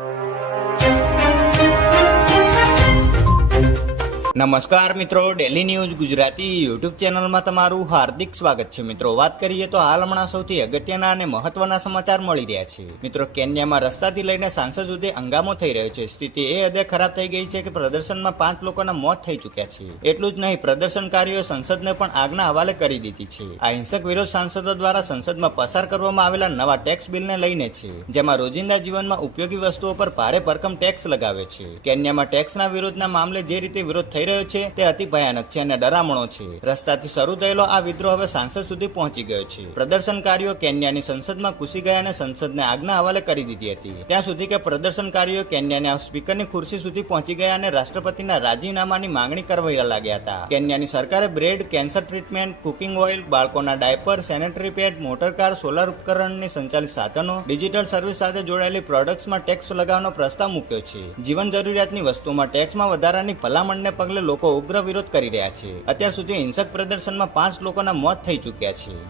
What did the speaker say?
you. નમસ્કાર મિત્રો daily news Gujarati YouTube ચેનલમાં તમારું હાર્દિક સ્વાગત છે. મિત્રો, વાત કરીએ તો હાલ હમણાં સૌથી અગત્યના અને મહત્વના સમાચાર મળી રહ્યા છે. મિત્રો, કેન્યામાં રસ્તાથી લઈને સાંસદ સુધી હંગામો થઈ રહ્યો છે. સ્થિતિ એ હદે ખરાબ થઈ ગઈ છે કે પ્રદર્શનમાં પાંચ લોકોના મોત થઈ ચૂક્યા છે. એટલું જ નહીં, પ્રદર્શનકારીઓએ સંસદને પણ આગના હવાલે કરી દીધી છે. આ હિંસક વિરોધ સાંસદો દ્વારા સંસદમાં પસાર કરવામાં આવેલા નવા ટેક્સ બિલને લઈને છે. જેમાં રોજિંદા જીવનમાં ઉપયોગી વસ્તુઓ પર ભારે ભરકમ ટેક્સ લગાવે છે. કેન્યામાં ટેક્સના વિરોધના મામલે જે રીતે વિરોધ થઈ રહ્યો છે, તે અતિ ભયાનક છે અને ડરામણો છે. રસ્તાથી શરૂ થયેલો આ વિદ્રોહ હવે સાંસદ સુધી પહોંચી ગયો છે. પ્રદર્શનકારીઓ કેન્યાની સંસદમાં ઘૂસી ગયા અને સંસદને આગના હવાલે કરી દીધી હતી. ત્યાં સુધી કે પ્રદર્શનકારીઓ કેન્યાના સ્પીકરની ખુરશી સુધી પહોંચી ગયા અને રાષ્ટ્રપતિના રાજીનામાની માંગણી કરવા લાગ્યા હતા. કેન્યાની સરકારે bread, cancer treatment, cooking oil, બાળકોના diaper, sanitary pad motorcar solar ઉપકરણની સંચાલિત સાધનો, ડિજિટલ સર્વિસ સાથે જોડાયેલી પ્રોડક્ટ્સમાં ટેક્સ લગાવવાનો પ્રસ્તાવ મૂક્યો છે. જીવન જરૂરિયાતની વસ્તુમાં ટેક્સમાં વધારાની ભલામણને પગલે લોકો ઉગ્ર વિરોધ કરી રહ્યા છે. અત્યાર સુધી હિંસક પ્રદર્શનમાં પાંચ લોકોના મોત થઈ ચૂક્યા છે.